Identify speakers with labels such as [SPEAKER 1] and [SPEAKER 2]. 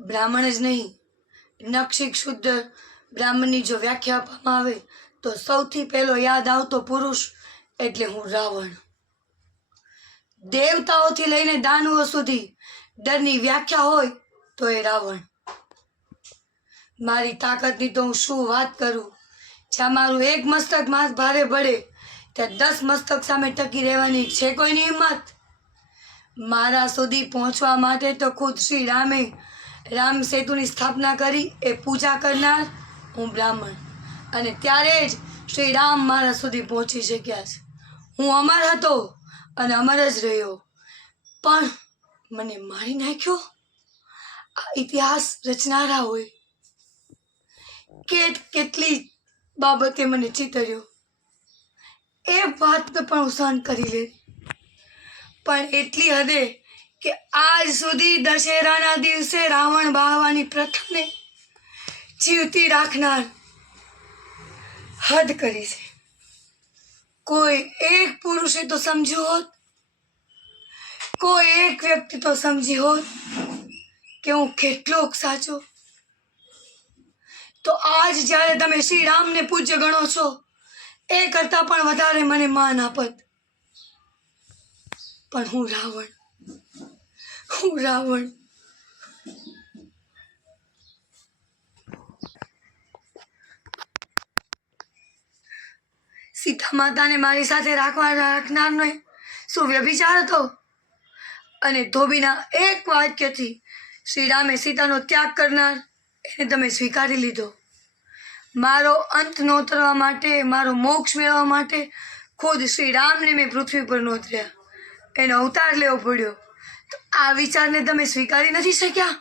[SPEAKER 1] બ્રાહ્મણ જ નહીં. નક્ષિક શુદ્ધ બ્રાહ્મણની જો વ્યાખ્યા આપવામાં આવે, તો સૌથી પહેલો યાદ આવતો પુરુષ એટલે હું રાવણ. દેવતાઓથી લઈને દાનવો સુધી ડરની વ્યાખ્યા હોય, તો એ રાવણ. મારી તાકાતની તો હું શું વાત કરું? જ્યાં મારું એક મસ્તક માસ ભારે પડે ત્યાં દસ મસ્તક સામે ટકી રહેવાની છે કોઈની હિંમત? મારા સુધી પહોંચવા માટે તો ખુદ શ્રી રામે રામ સેતુની સ્થાપના કરી, એ પૂજા કરનાર હું બ્રાહ્મણ. અને ત્યારે જ શ્રી રામ મારા સુધી પહોંચી શક્યા છે. હું અમર હતો અને અમર જ રહ્યો. પણ મને મારી નાખ્યો? આ ઇતિહાસ રચનારા હોય. કે કેટલી બાબતે મને ચિતર્યો. એ વાત પણ હું સહન કરી લે પણ એટલી હદે કે આજ સુધી દશેરાના દિવસે રાવણ બાળવાની પ્રથાને જીવતી રાખનાર હદ કરી છે. કોઈ એક પુરુષે તો સમજ્યું હોત, કોઈ એક વ્યક્તિ તો સમજી હોત કે હું કેટલોક સાચો. તો આજ જ્યારે તમે શ્રી રામને પૂજ્ય ગણો છો, એ કરતાં પણ વધારે મને માન આપત. પણ હું રાવણ રાવણ. સીતા માતાને મારી સાથે રાખવા રાખનારનો શું વ્યભિચાર હતો. અને ધોબીના એક વાક્યથી શ્રી રામે સીતાનો ત્યાગ કરનાર એને તમે સ્વીકારી લીધો. મારો અંત નોતરવા માટે, મારો મોક્ષ મેળવવા માટે ખુદ શ્રી રામને મેં પૃથ્વી પર નોતર્યા. એનો અવતાર લેવો પડ્યો. આ વિચારને તમે સ્વીકારી નથી શક્યા?